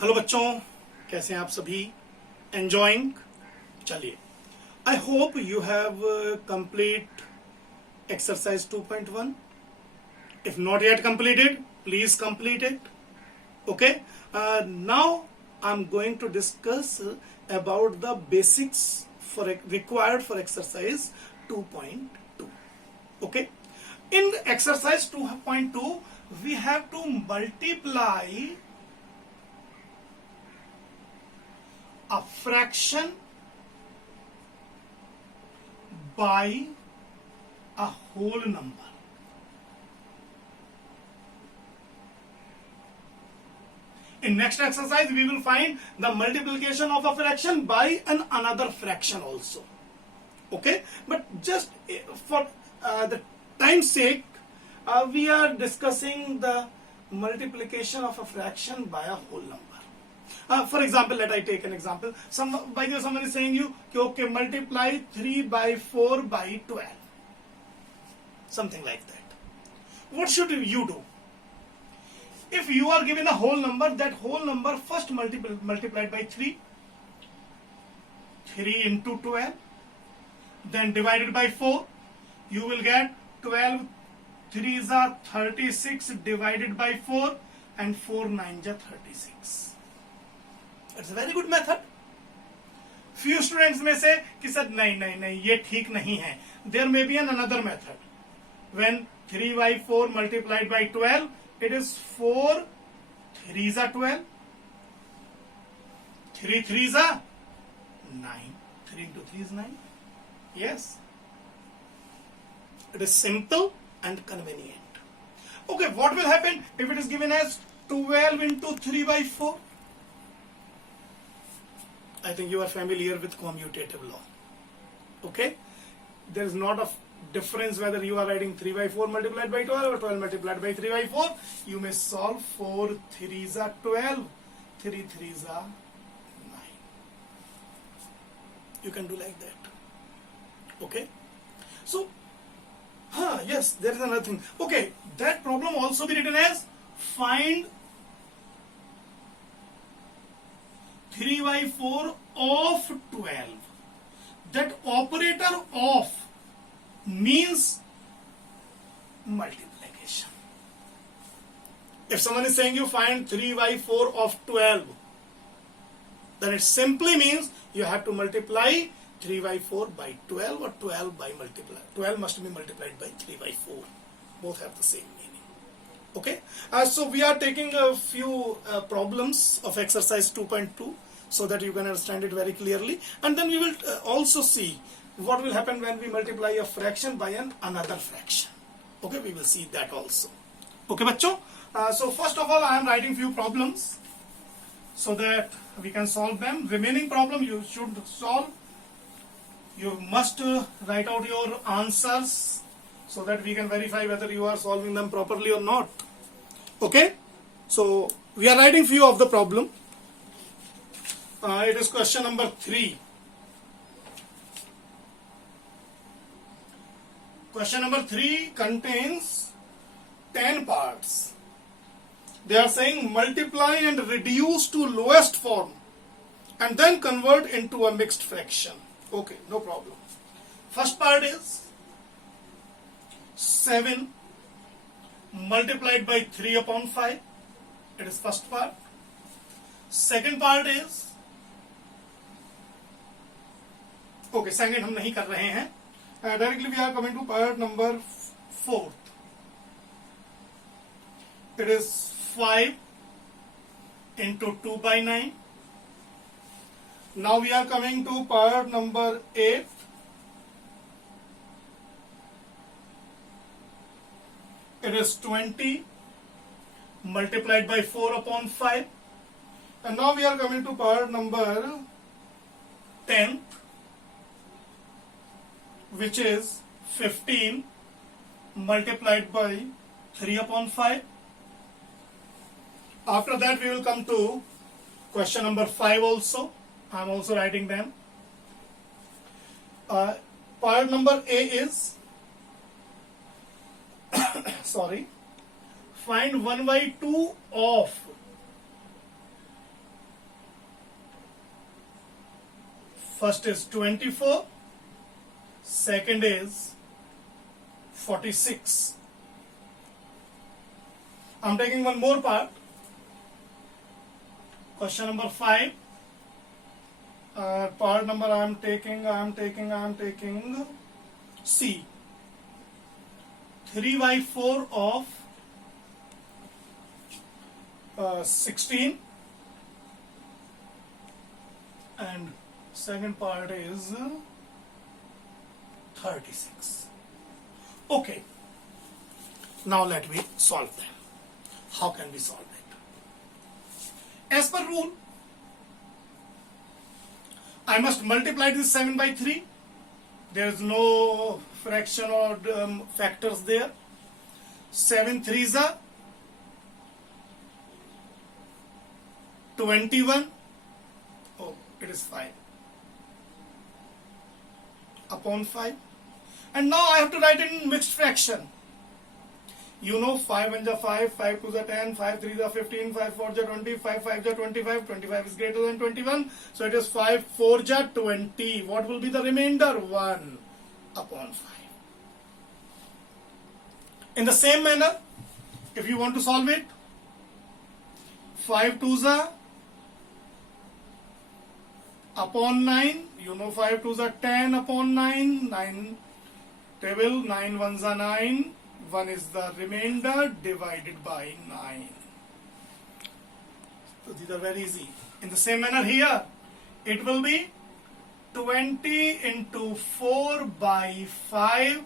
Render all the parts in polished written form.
Hello बच्चों, कैसे हैं आप सभी? एंजॉइंग? चलिए, I hope you have complete exercise 2.1. If not yet completed, please complete it. Okay. Now I'm going to discuss about the basics for required for exercise 2.2. Okay. In exercise 2.2, we have to multiply a fraction by a whole number. In next exercise, we will find the multiplication of a fraction by another fraction also. Okay, but just for the time's sake, we are discussing the multiplication of a fraction by a whole number. For example, let I take an example. Someone is saying you, okay, multiply 3 by 4 by 12. Something like that. What should you do? If you are given a whole number, that whole number first multiplied by 3. 3 into 12. Then divided by 4. You will get 12 3s are 36 divided by 4 and 4 9s are 36. It's a very good method. Few students may say कि sir नहीं ये ठीक नहीं है. There may be another method. When 3 by 4 multiplied by 12, it is 4 3s are 12. 3 3s are 9. 3 into 3 is 9. Yes. It is simple and convenient. Okay, what will happen if it is given as 12 into 3 by 4? I think you are familiar with commutative law. Okay? There is not a difference whether you are writing 3 by 4 multiplied by 12 or 12 multiplied by 3 by 4. You may solve 4 3s are 12, 3 3s are 9. You can do like that. Okay? So, yes, there is another thing. Okay, that problem also be written as find 3 by 4 of 12. That operator of means multiplication. If someone is saying you find 3 by 4 of 12, then it simply means you have to multiply 3 by 4 by 12 or 12 by multiply. 12 must be multiplied by 3 by 4. Both have the same meaning. Okay. So we are taking a few problems of exercise 2.2 so that you can understand it very clearly. And then we will also see what will happen when we multiply a fraction by another fraction. Okay, we will see that also. Okay, bachcho. So first of all, I am writing few problems so that we can solve them. Remaining problem you should solve. You must write out your answers so that we can verify whether you are solving them properly or not. Okay, so we are writing few of the problem. It is question number 3. Question number 3 contains 10 parts. They are saying multiply and reduce to lowest form and then convert into a mixed fraction. Okay, no problem. First part is 7 multiplied by 3 upon 5. It is first part. Second part is, okay, second हम नहीं कर रहे हैं. Directly we are coming to part number 4. It is 5 into 2 by 9. Now we are coming to part number 8. It is 20 multiplied by 4 upon 5. And now we are coming to part number 10, which is 15 multiplied by 3 upon 5. After that we will come to question number 5 also. I am also writing them. Part number A is find 1 by 2 of First is 24, second is 46. I'm taking one more part. Question number 5. Part number I am taking C. 3 by 4 of 16, and second part is 36. Okay, now let me solve them. How can we solve it? As per rule, I must multiply this 7 by 3. There is no fraction or factors there. 7 3s are 21. Oh, it is 5 upon 5. And now I have to write it in mixed fraction. You know, 5 1 is 5, 5 2 is 10, 5 3 is 15, 5 4 is 20, 5 5 is 25, 25 is greater than 21. So it is 5 4 is 20. What will be the remainder? 1 upon 5. In the same manner, if you want to solve it, 5 2s are upon 9. You know, 5 2s are 10 upon 9. 9 table, 9 1s are 9. 1 is the remainder divided by 9. So these are very easy. In the same manner here, it will be 20 into 4 by 5.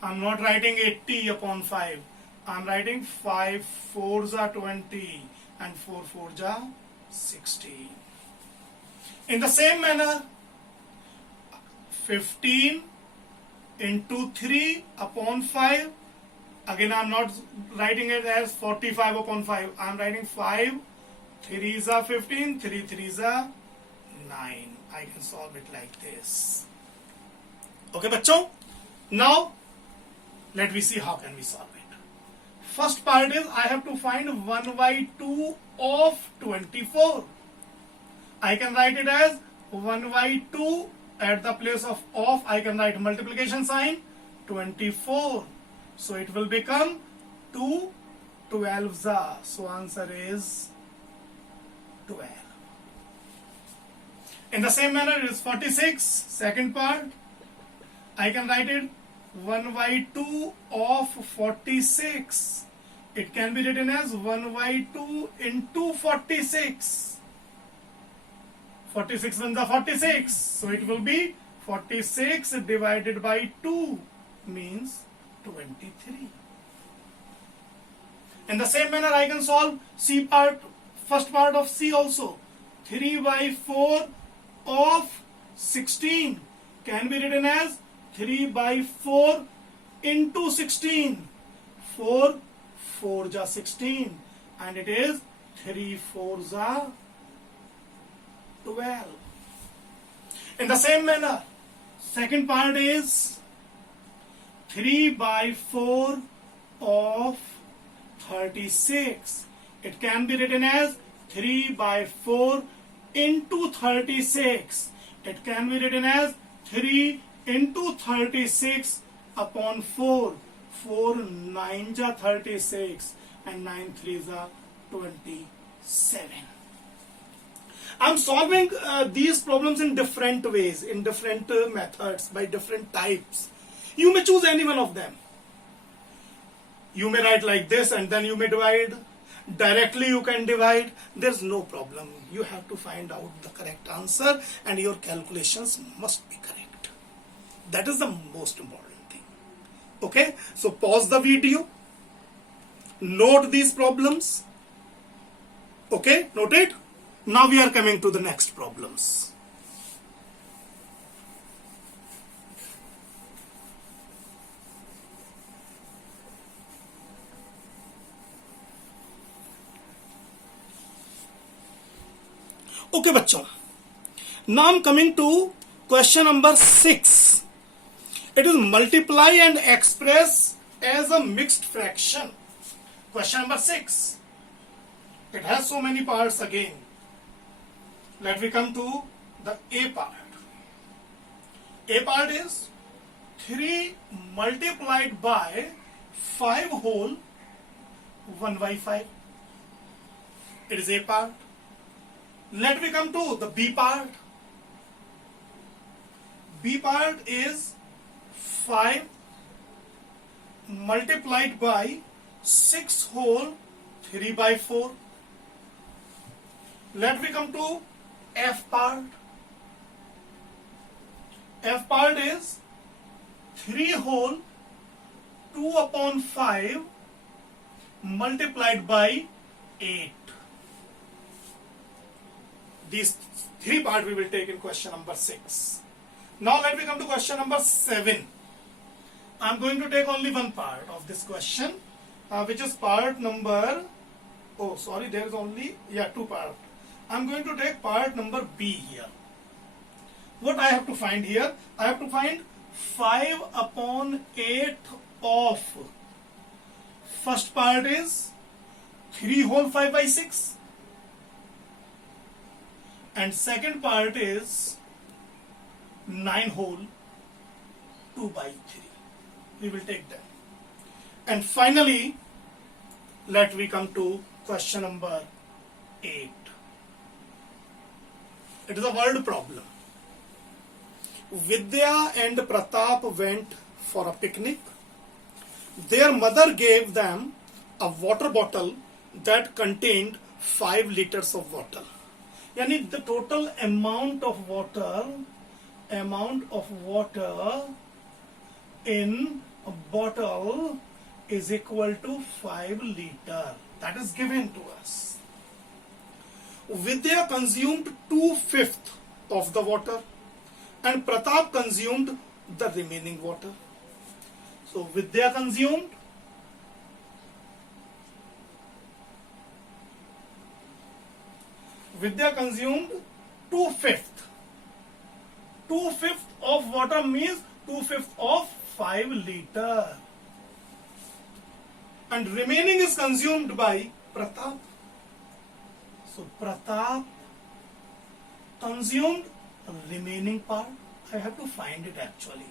I'm not writing 80 upon 5. I'm writing 5 4s are 20 and 4 4s are 60. In the same manner, 15 into 3 upon 5. Again, I'm not writing it as 45 upon 5. I'm writing 5 3s are 15, 3 3s are 9. I can solve it like this. Okay, bachcho? Now, let me see how can we solve it. First part is I have to find 1 by 2 of 24. I can write it as 1 by 2. At the place of I can write multiplication sign 24. So it will become 2 12s are. So answer is 12. In the same manner, it is 46. Second part, I can write it 1 by 2 of 46. It can be written as 1 by 2 into 46. 46 1s are 46. So it will be 46 divided by 2 means 23. In the same manner, I can solve C part, first part of C also. 3 by 4 of 16 can be written as 3 by 4 into 16. 4 4s are 16 and it is 3 4s are 12. In the same manner, second part is 3 by 4 of 36. It can be written as 3 by 4 into 36. It can be written as 3 into 36 upon 4. 4 9s are 36 and 9 3s are 27. I'm solving these problems in different ways, in different methods, by different types. You may choose any one of them. You may write like this and then you may divide. Directly you can divide. There's no problem. You have to find out the correct answer and your calculations must be correct. That is the most important thing. Okay? So pause the video. Note these problems. Okay? Note it. Now we are coming to the next problems. Okay, bachcho. Now I'm coming to question number 6. It is multiply and express as a mixed fraction. Question number 6. It has so many parts again. Let me come to the A part. A part is 3 multiplied by 5 whole 1 by 5. It is A part. Let me come to the B part. B part is 5 multiplied by 6 whole 3 by 4. Let me come to F part. F part is 3 whole 2 upon 5 multiplied by 8. These 3 parts we will take in question number 6. Now let me come to question number 7. I am going to take only one part of this question, which is part number, there is only, 2 parts. I am going to take part number B here. What I have to find here? I have to find 5 upon 8 of, first part is 3 whole 5 by 6, and second part is 9 whole 2 by 3. We will take that. And finally, let me come to question number 8. It is a word problem. Vidya and Pratap went for a picnic. Their mother gave them a water bottle that contained 5 liters of water. Yani the total amount of water in a bottle is equal to 5 liter. That is given to us. Vidya consumed 2/5 of the water and Pratap consumed the remaining water. So Vidya consumed 2/5. 2/5 of water means 2/5 of 5 liter. And remaining is consumed by Pratap. So Pratap consumed the remaining part. I have to find it actually.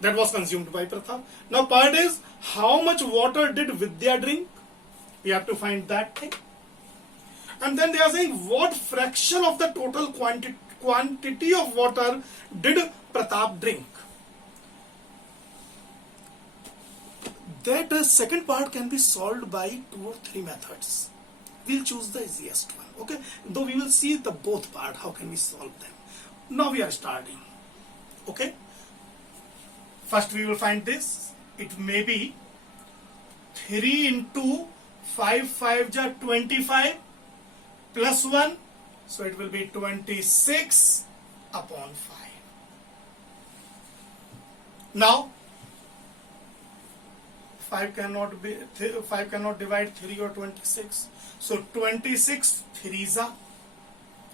That was consumed by Pratap. Now part is, how much water did Vidya drink? We have to find that thing. And then they are saying, what fraction of the total quantity of water did Pratap drink? That second part can be solved by 2 or 3 methods. We'll choose the easiest one. Okay? Though we will see the both part. How can we solve them? Now we are starting. Okay? First we will find this. It may be 3 into 5 5 ja 25 plus 1. So it will be 26 upon 5. Now 5 cannot divide 3 or 26. So 26 threes are,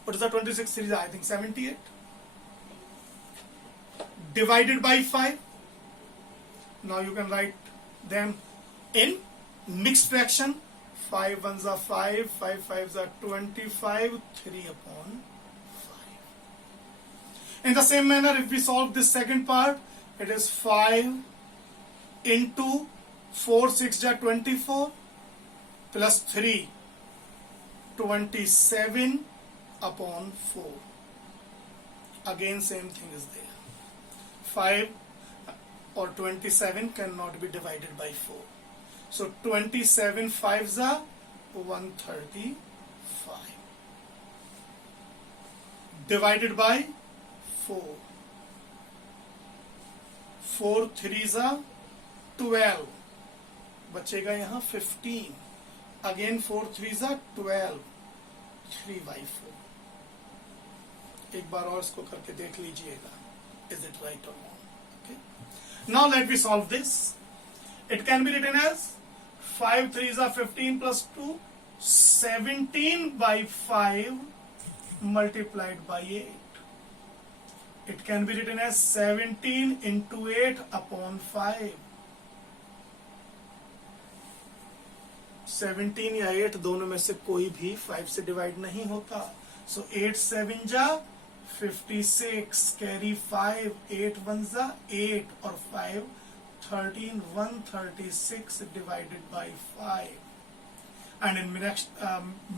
what is the 26 threes? I think 78. Divided by 5. Now you can write them in mixed fraction. 5 ones are 5, 5 fives are 25, 3 upon 5. In the same manner, if we solve this second part, it is 5 into 4 6 ja 24 plus 3, 27 upon 4. Again same thing is there. 5 or 27 cannot be divided by 4. So 27 fives are 135. Divided by 4. 4 threes are 12. बचेगा यहाँ 15. Again 4 threes are 12. 3 by 4. एक बार और इसको करके देख लीजिएगा. Is it right or wrong? Okay. Now let me solve this. It can be written as 5 threes are 15 plus 2. 17 by 5 multiplied by 8. It can be written as 17 into 8 upon 5. 17 या 8 दोनों में से कोई भी 5 से डिवाइड नहीं होता. सो 8 7 जा 56 कैरी 5, 8 1 जा 8 और 5 13 136 divided by 5. And in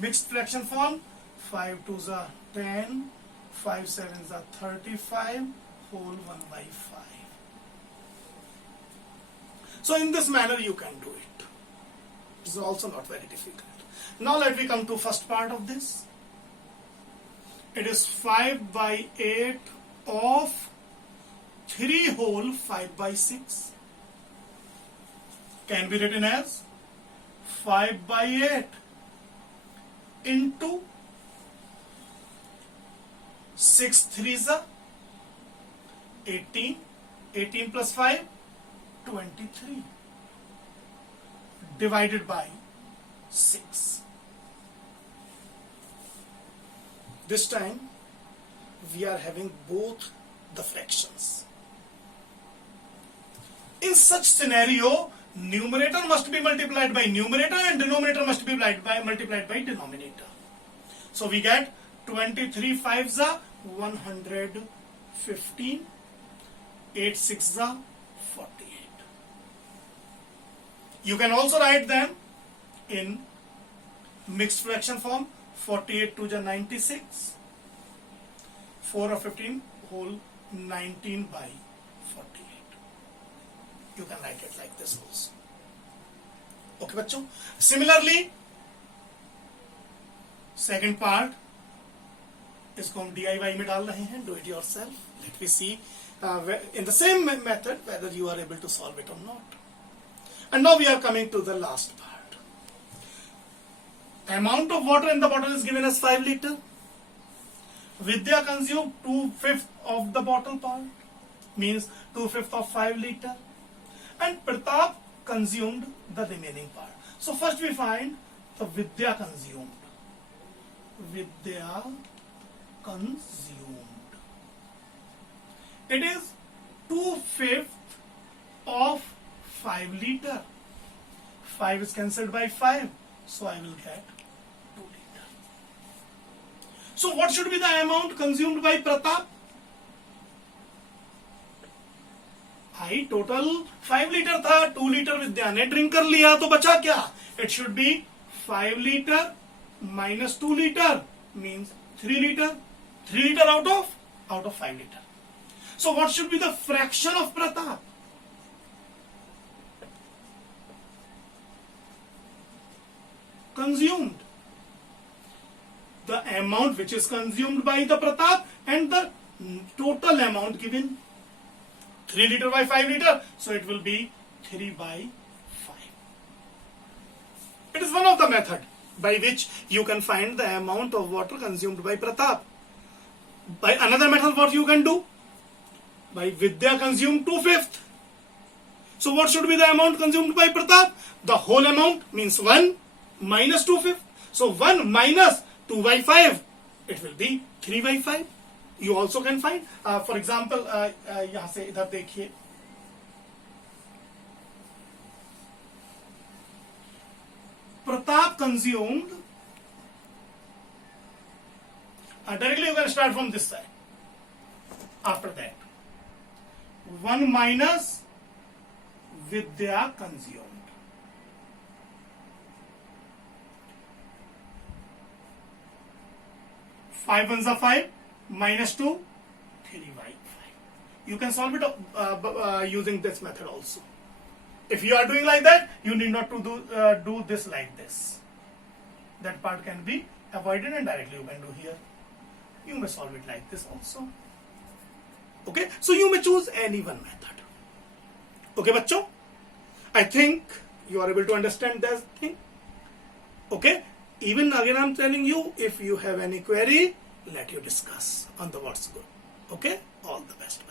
mixed fraction form, 5 2s are 10, 5 7s are 35, whole 1 by 5. So in this manner you can do it. It's also not very difficult. Now let me come to first part of this. It is 5 by 8 of 3 whole 5 by 6. Can be written as 5 by 8 into 6 3s are 18, 18 plus 5 23 divided by 6. This time we are having both the fractions. In such scenario, numerator must be multiplied by numerator and denominator must be multiplied by denominator. So we get 23 5s are 115, 8 6s are 48. You can also write them in mixed fraction form. 48 2s are 96, 4 or 15 whole 19 by 48. You can write it like this also. Okay बच्चों. Similarly, second part इसको हम DIY में डाल रहे हैं. Do it yourself. Let me see in the same method whether you are able to solve it or not. And now we are coming to the last part. Amount of water in the bottle is given as 5 liter. Vidya consumed 2/5 of the bottle part, means 2/5 of 5 liter. And Pratap consumed the remaining part. So first we find the Vidya consumed. Vidya consumed. It is 2/5 of 5 liter. 5 is cancelled by 5, so I will get 2 liter. So what should be the amount consumed by Pratap? भाई total 5 litre था, 2 litre विद्या ने drink कर लिया, तो बचा क्या? It should be 5 litre minus 2 liter means 3 liter. 3 liter out of 5 liter. So what should be the fraction of Pratap? Consumed. The amount which is consumed by the Pratap and the total amount given. 3 liter by 5 liter, so it will be 3 by 5. It is one of the method by which you can find the amount of water consumed by Pratap. By another method, what you can do? By Vidya consumed 2/5. So what should be the amount consumed by Pratap? The whole amount means 1 minus 2/5. So 1 minus 2 by 5, it will be 3 by 5. You also can find, for example, यहाँ से इधर देखिए, Pratap consumed, directly you can start from this side. After that, 1 minus Vidya consumed. 5 ones are 5, minus 2, 3 by 5. You can solve it using this method also. If you are doing like that, you need not to do this like this. That part can be avoided and directly you can do here. You may solve it like this also. Okay, so you may choose any one method. Okay, bachcho? I think you are able to understand this thing. Okay, even again I'm telling you, if you have any query, let you discuss on the what's good. Okay, all the best.